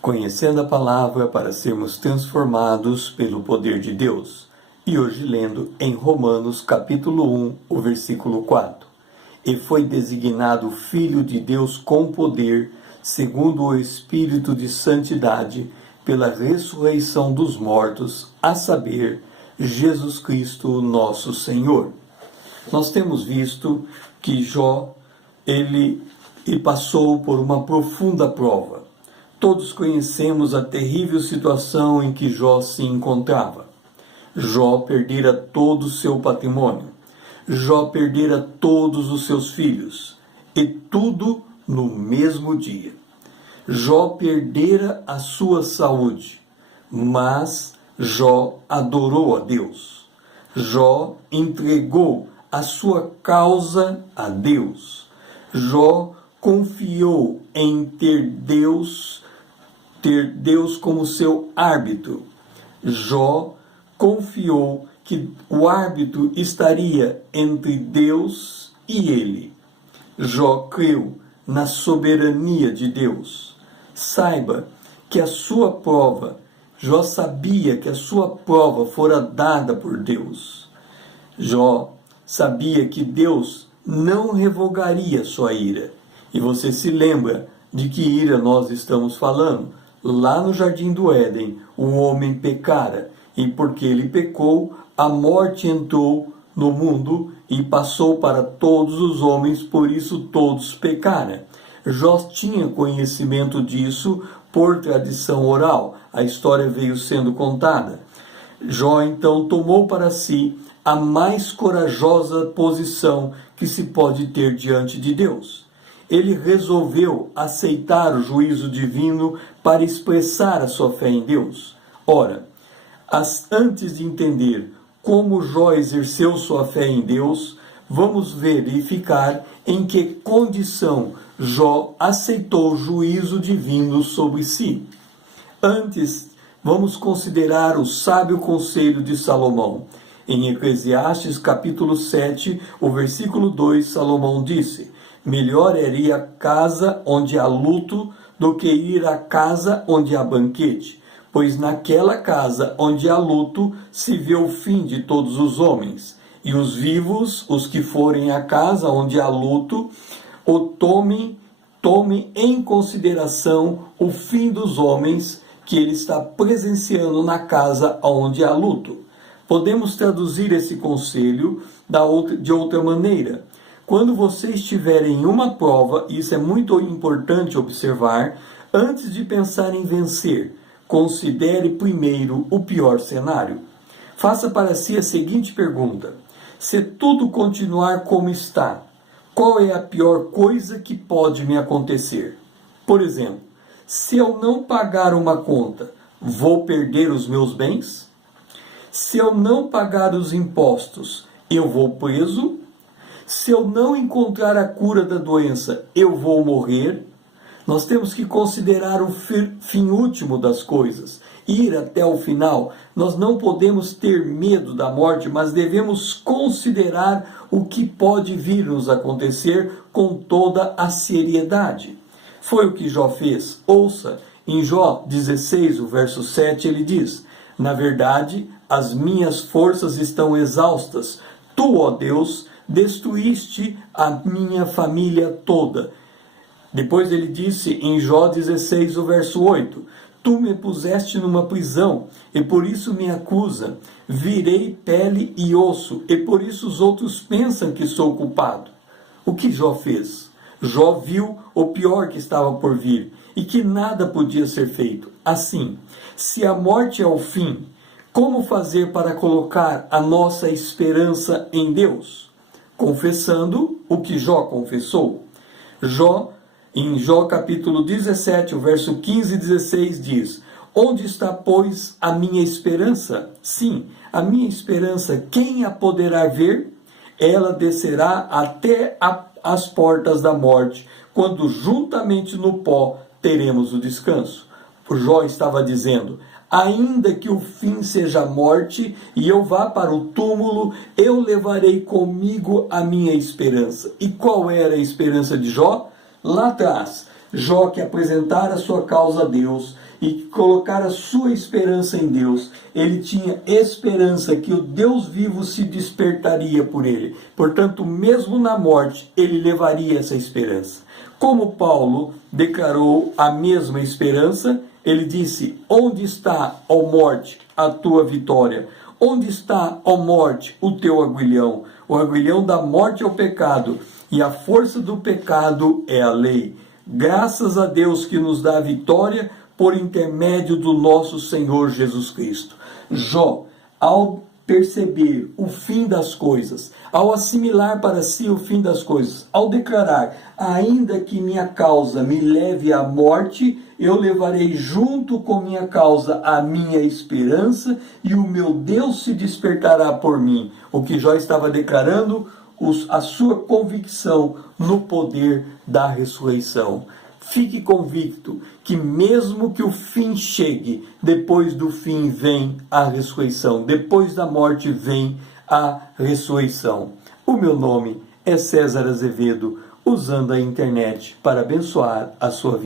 Conhecendo a palavra para sermos transformados pelo poder de Deus. E hoje lendo em Romanos capítulo 1, o versículo 4. E foi designado Filho de Deus com poder, segundo o Espírito de Santidade, pela ressurreição dos mortos, a saber, Jesus Cristo nosso Senhor. Nós temos visto que Jó, ele passou por uma profunda prova. Todos conhecemos a terrível situação em que Jó se encontrava. Jó perdera todo o seu patrimônio. Jó perdera todos os seus filhos. E tudo no mesmo dia. Jó perdera a sua saúde. Mas Jó adorou a Deus. Jó entregou a sua causa a Deus. Jó confiou em ter Deus como seu árbitro. Jó confiou que o árbitro estaria entre Deus e ele. Jó creu na soberania de Deus. Saiba que a sua prova, Jó sabia que a sua prova fora dada por Deus. Jó sabia que Deus não revogaria sua ira. E você se lembra de que ira nós estamos falando? Lá no Jardim do Éden, o homem pecara, e porque ele pecou, a morte entrou no mundo e passou para todos os homens, por isso todos pecaram. Jó tinha conhecimento disso por tradição oral, a história veio sendo contada. Jó então tomou para si a mais corajosa posição que se pode ter diante de Deus. Ele resolveu aceitar o juízo divino para expressar a sua fé em Deus. Ora, antes de entender como Jó exerceu sua fé em Deus, vamos verificar em que condição Jó aceitou o juízo divino sobre si. Antes, vamos considerar o sábio conselho de Salomão. Em Eclesiastes capítulo 7, o versículo 2, Salomão disse: melhor é ir à casa onde há luto do que ir à casa onde há banquete, pois naquela casa onde há luto se vê o fim de todos os homens, e os vivos, os que forem à casa onde há luto, tomem em consideração o fim dos homens que ele está presenciando na casa onde há luto. Podemos traduzir esse conselho de outra maneira. Quando você estiver em uma prova, isso é muito importante observar, antes de pensar em vencer, considere primeiro o pior cenário. Faça para si a seguinte pergunta: se tudo continuar como está, qual é a pior coisa que pode me acontecer? Por exemplo, se eu não pagar uma conta, vou perder os meus bens? Se eu não pagar os impostos, eu vou preso? Se eu não encontrar a cura da doença, eu vou morrer? Nós temos que considerar o fim último das coisas, ir até o final. Nós não podemos ter medo da morte, mas devemos considerar o que pode vir nos acontecer com toda a seriedade. Foi o que Jó fez. Ouça, em Jó 16, o verso 7, ele diz: na verdade, as minhas forças estão exaustas. Tu, ó Deus, destruíste a minha família toda. Depois ele disse em Jó 16, o verso 8: tu me puseste numa prisão, e por isso me acusa. Virei pele e osso, e por isso os outros pensam que sou culpado. O que Jó fez? Jó viu o pior que estava por vir, e que nada podia ser feito. Assim, se a morte é o fim, como fazer para colocar a nossa esperança em Deus? Confessando o que Jó confessou. Em Jó capítulo 17, o verso 15 e 16 diz: onde está, pois, a minha esperança? Sim, a minha esperança, quem a poderá ver? Ela descerá até as portas da morte, quando juntamente no pó teremos o descanso. O Jó estava dizendo: ainda que o fim seja a morte e eu vá para o túmulo, eu levarei comigo a minha esperança. E qual era a esperança de Jó? Lá atrás, Jó que apresentara sua causa a Deus e colocar a sua esperança em Deus, ele tinha esperança que o Deus vivo se despertaria por ele. Portanto, mesmo na morte, ele levaria essa esperança. Como Paulo declarou a mesma esperança, ele disse: onde está, ó morte, a tua vitória? Onde está, ó morte, o teu aguilhão? O aguilhão da morte é o pecado, e a força do pecado é a lei. Graças a Deus que nos dá a vitória por intermédio do nosso Senhor Jesus Cristo. Jó, ao perceber o fim das coisas, ao assimilar para si o fim das coisas, ao declarar: ainda que minha causa me leve à morte, eu levarei junto com minha causa a minha esperança, e o meu Deus se despertará por mim. O que Jó estava declarando? A sua convicção no poder da ressurreição. Fique convicto que mesmo que o fim chegue, depois do fim vem a ressurreição. Depois da morte vem a ressurreição. O meu nome é César Azevedo, usando a internet para abençoar a sua vida.